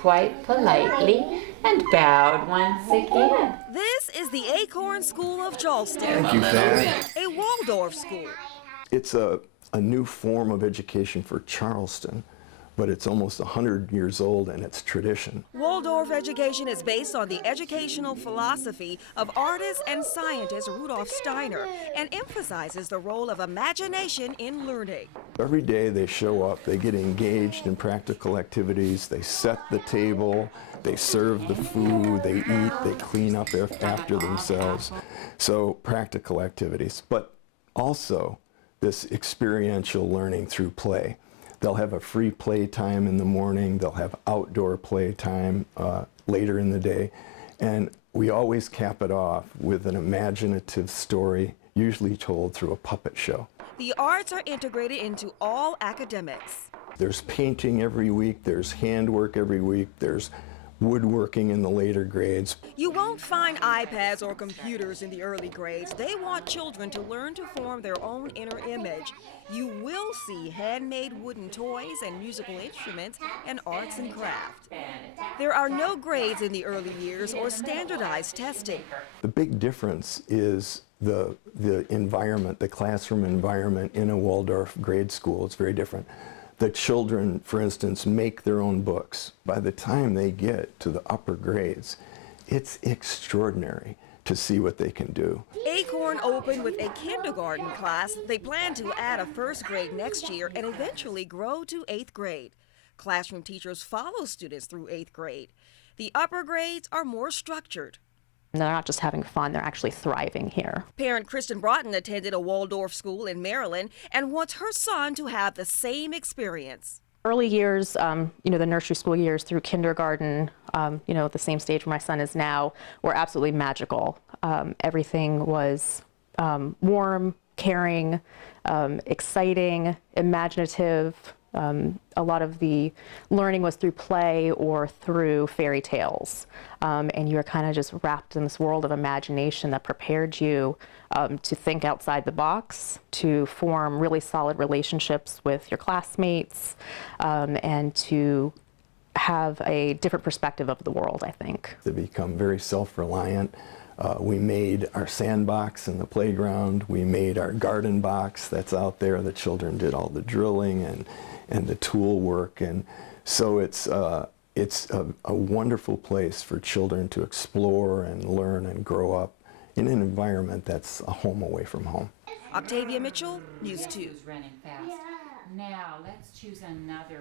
quite politely and bowed once again. This is the Acorn School of Charleston. Thank you, Pat. A Waldorf school. It's a new form of education for Charleston, but it's almost 100 years old and it's tradition. Waldorf education is based on the educational philosophy of artist and scientist Rudolf Steiner and emphasizes the role of imagination in learning. Every day they show up, they get engaged in practical activities, they set the table, they serve the food, they eat, they clean up after themselves. So practical activities, but also this experiential learning through play. They'll have a free play time in the morning, they'll have outdoor play time later in the day, and we always cap it off with an imaginative story, usually told through a puppet show. The arts are integrated into all academics. There's painting every week, there's handwork every week, there's woodworking in the later grades. You won't find iPads or computers in the early grades. They want children to learn to form their own inner image. You will see handmade wooden toys and musical instruments and arts and craft. There are no grades in the early years or standardized testing. The big difference is the environment, the classroom environment in a Waldorf grade school. It's very different. The children, for instance, make their own books. By the time they get to the upper grades, it's extraordinary to see what they can do. Acorn opened with a kindergarten class. They plan to add a first grade next year and eventually grow to 8th grade. Classroom teachers follow students through 8th grade. The upper grades are more structured. They're not just having fun, they're actually thriving here. Parent Kristen Broughton attended a Waldorf school in Maryland and wants her son to have the same experience. Early years, the nursery school years through kindergarten, the same stage where my son is now, were absolutely magical. Everything was warm, caring, exciting, imaginative. A lot of the learning was through play or through fairy tales. And you were kind of just wrapped in this world of imagination that prepared you to think outside the box, to form really solid relationships with your classmates, and to have a different perspective of the world, I think. They become very self-reliant. We made our sandbox in the playground. We made our garden box that's out there. The children did all the drilling and the tool work. And so it's a wonderful place for children to explore and learn and grow up in an environment that's a home away from home. Octavia Mitchell, News 2. Running fast. Now let's choose another